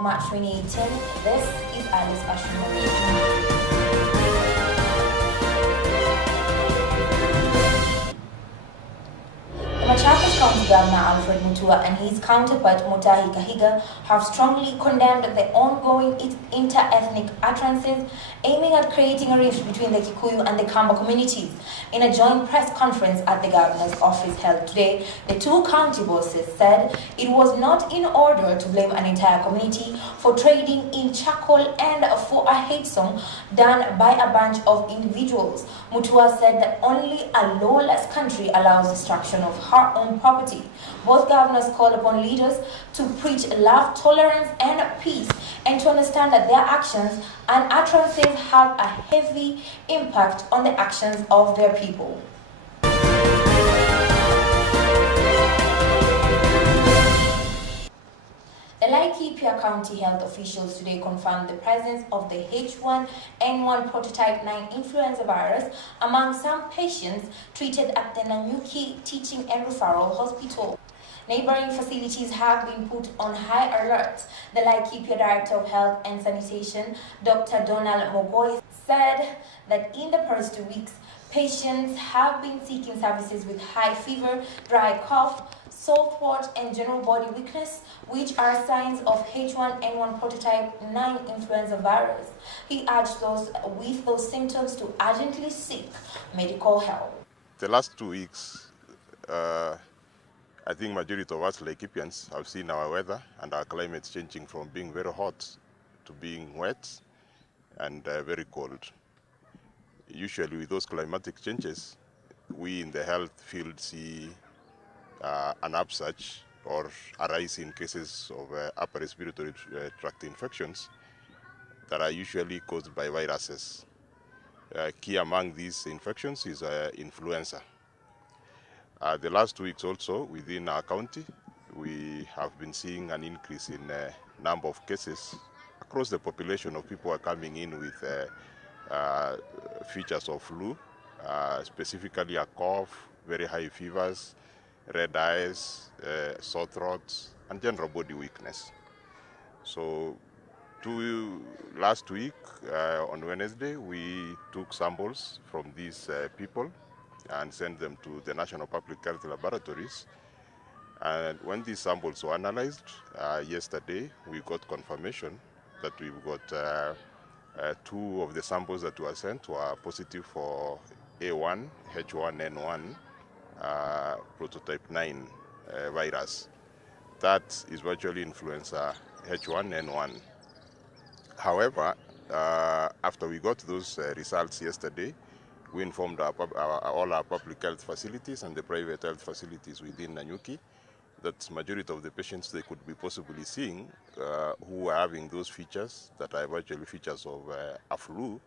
March 2018. This is Alice Ashmore. Machakos County Governor Alfred Mutua and his counterpart Mutahi Kahiga have strongly condemned the ongoing inter-ethnic utterances aiming at creating a rift between the Kikuyu and the Kamba communities. In a joint press conference at the governor's office held today, the two county bosses said it was not in order to blame an entire community for trading in charcoal and for a hate song done by a bunch of individuals. Mutua said that only a lawless country allows destruction of her own property. Both governors called upon leaders to preach love, tolerance, and peace, and to understand that their actions and utterances have a heavy impact on the actions of their people. The Laikipia County health officials today confirmed the presence of the H1N1 prototype 9 influenza virus among some patients treated at the Nanyuki Teaching and Referral Hospital. Neighboring facilities have been put on high alert. The Laikipia Director of Health and Sanitation, Dr. Donald Mogoi, said that in the past 2 weeks, patients have been seeking services with high fever, dry cough, sore throat, and general body weakness, which are signs of H1N1 prototype 9 influenza virus. He urged those with those symptoms to urgently seek medical help. The last 2 weeks, I think majority of us Laikipians have seen our weather and our climate changing from being very hot to being wet and very cold. Usually with those climatic changes, we in the health field see an upsurge or a rise in cases of upper respiratory tract infections that are usually caused by viruses. Key among these infections is influenza. The last 2 weeks also within our county, we have been seeing an increase in number of cases across the population of people who are coming in with features of flu, specifically a cough, very high fevers, red eyes, sore throats, and general body weakness. So last week on Wednesday, we took samples from these people and sent them to the National Public Health Laboratories. And when these samples were analyzed yesterday, we got confirmation that we've got 2 of the samples that were sent were positive for A1, H1N1, prototype 9 virus. That is virtually influenza H1N1. However, after we got those results yesterday, we informed all our public health facilities and the private health facilities within Nanyuki that majority of the patients they could be possibly seeing who are having those features that are virtually features of a flu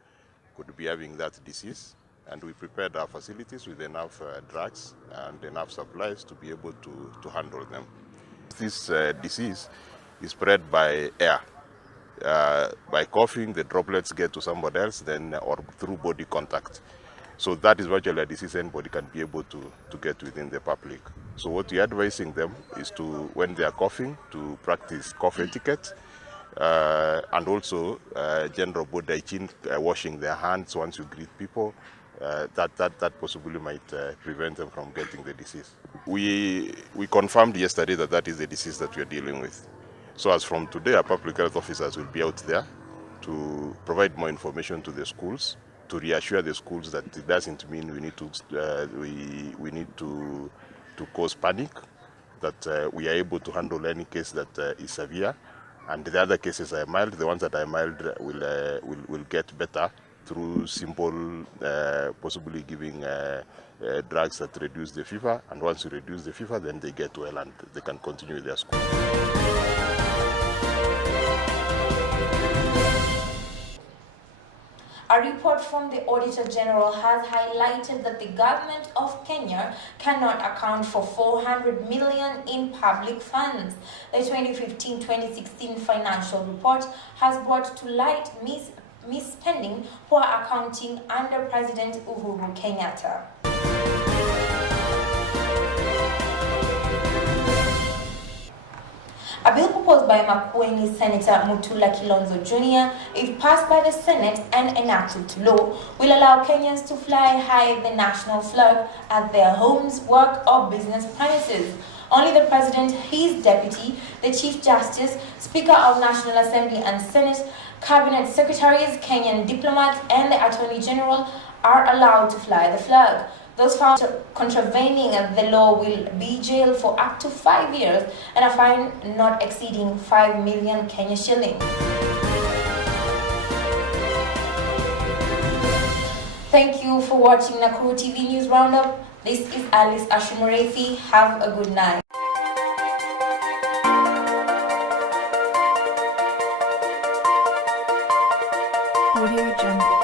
could be having that disease. And we prepared our facilities with enough drugs and enough supplies to be able to handle them. This disease is spread by air. By coughing, the droplets get to somebody else, then or through body contact. So that is virtually a disease anybody can be able to get within the public. So what we're advising them is to, when they are coughing, to practice cough etiquette, and also general body hygiene, washing their hands once you greet people. That possibly might prevent them from getting the disease. We confirmed yesterday that is the disease that we are dealing with. So as from today, our public health officers will be out there to provide more information to the schools, to reassure the schools that it doesn't mean we need to cause panic, that we are able to handle any case that is severe, and the other cases are mild. The ones that are mild will get better through simple, possibly giving drugs that reduce the fever, and once you reduce the fever, then they get well and they can continue their school. A report from the Auditor General has highlighted that the government of Kenya cannot account for 400 million in public funds. The 2015-2016 financial report has brought to light misspending poor accounting under President Uhuru Kenyatta. A bill proposed by Makueni Senator Mutula Kilonzo Jr., if passed by the Senate and enacted to law, will allow Kenyans to fly high the national flag at their homes, work or business premises. Only the President, his deputy, the Chief Justice, Speaker of National Assembly and Senate, Cabinet Secretaries, Kenyan diplomats and the Attorney General are allowed to fly the flag. Those found contravening the law will be jailed for up to 5 years and a fine not exceeding 5 million Kenya shillings. Thank you for watching Nakuru TV News Roundup. This is Alice Ashumurethi. Have a good night. Audio Jungle.